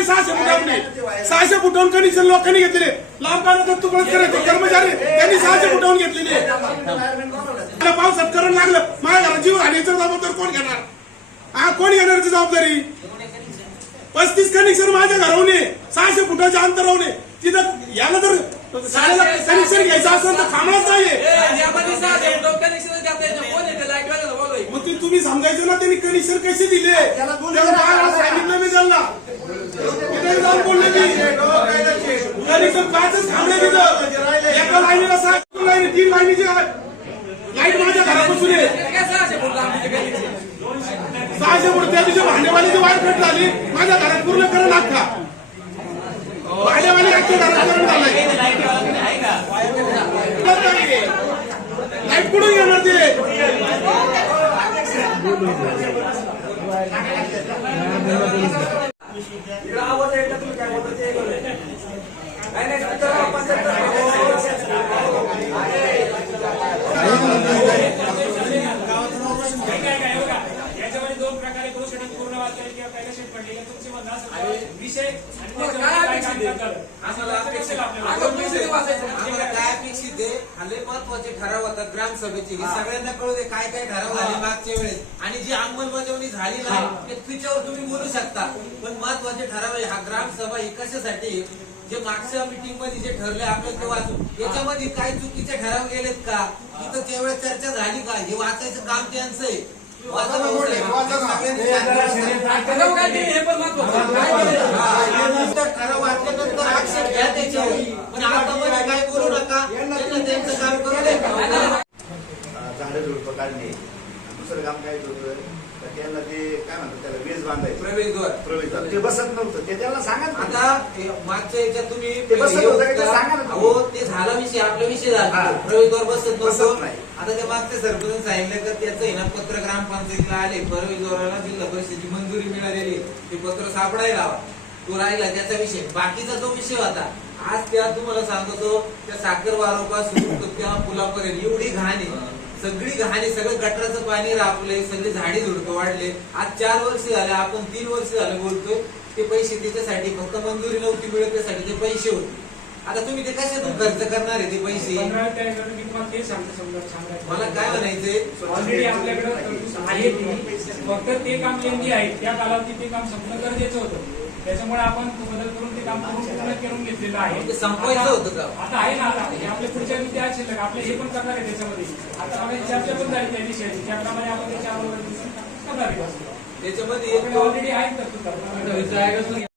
नाही सहाशे फुटावणे सहाशे फुटावून कनेक्शन लोकांनी घेतलेले लाभ काढायचा तुकडे करायचे कर्मचारी. त्यांनी सहाशे फुटावून घेतलेले. मला पावसात करण लागलं. माझ्या घरात जीव राहण्याचं जबाबदार कोण घेणार? हा कोण घेणार याची जबाबदारी? पस्तीस कनेक्शन माझ्या घराहून सहाशे फुटाच्या अंतरावून आहे. तिथं याला जर शाळेला कनेक्शन घ्यायचं असेल तर थांबलाच नाही मग ते तुम्ही समजायचं ना त्यांनी कनेक्शन कसे दिले? सांगितलं मी त्यांना. तीन लाईनीची लाइट माझ्या घरापासून सहाशे फूट त्या दिवशी भांडेवालीची वायर कट झाली माझ्या घरात पूर्ण करण लागता भांडेवाली आजच्या घरात करण झालंय लाइट कुठून येणार ते? याच्यामध्ये विषय काय काम करतात. असं लक्षात असेल आपल्याला. आम्हाला काय अपेक्षित आहे? हल्ले महत्त्वाचे ठराव होतात ग्रामसभेचे. हे सगळ्यांना कळू दे काय काय ठराव झाले मागच्या वेळेस. आणि जी अंमलबजावणी झाली नाही ते तिच्यावर तुम्ही बोलू शकता. पण महत्त्वाचे ठराव आहे हा ग्रामसभा ही कशासाठी? जे मागच्या मिटिंगमध्ये जे ठरले आपलं ते वाचून याच्यामध्ये काही चुकीचे ठराव गेलेत का? इथं केवळ चर्चा झाली का? हे वाचायचं काम त्यांचं आहे. वाचा. सगळ्यांनी हे पण महत्वाचं आहे. तर ठराव वाचल्यानंतर आक्षेप घ्या त्याच्यावर पण आता मध्ये काय बोलू नका त्यांना त्यांचं काम करू दे झाडं झुडपं काढणे दुसरं काम काय होतं तर त्यांना ते काय म्हणतात त्याला वीज बांधायचं प्रवेशद्वार प्रवेश ते बसत नव्हतं ते त्यांना सांगा ना. आता हे मागच्या याच्यात तुम्ही ते बसत होतं का ते. सांगा ना. अहो ते झाला विषय आपला विषय झाला हा. प्रवेशद्वार बसत बसत नव्हतं नाही. आता ते मागच्या सरपंच सांगितलं का त्याचं आहे ना पत्र ग्रामपंचायतीला आले प्रवेशद्वाराला जिल्हा परिषदेची मंजुरी मिळालेली आहे. ते पत्र सापडायला हवं. तो राहिला त्याचा विषय बाकीचा जो विषय होता आज त्या तुम्हाला सांगतो त्या साखर वारोपासून तर त्या पुलापर्यंत एवढी घाण आहे सगळी घाणी सगळं गटराचं पाणी राबले सगळे झाडे झुडपं वाढले. आज चार वर्ष झाले आपण तीन वर्ष झाले बोलतोय ते पैसे त्याच्यासाठी फक्त मंजुरी नव्हती मिळत त्यासाठी ते पैसे होते. आता तुम्ही ते कशातून खर्च करणार आहे ते पैसे? पंधरा तारखेला मी तुम्हाला तेच सांगतो समजा सांगायचं. मला काय म्हणायचंय? ऑलरेडी आपल्याकडे आहे ती. फक्त ते काम लेंदी आहे त्या कालावधीत ते काम संपणं गरजेचं होतं. त्याच्यामुळे आपण तो बदल करून ते काम करून पूर्ण करून घेतलेलं आहे. ते संपवायचं आता- होतं का? आता आहे ना आता. हे आपले पुढच्या विद्या आहेत शिल्लक आपले हे पण करणार आहे त्याच्यामध्ये. आता मला चर्चा पण झाली त्या विषयाची त्याप्रमाणे आपण त्याच्या अगोदर करणार आहे. त्याच्यामध्ये एक ऑलरेडी आहेत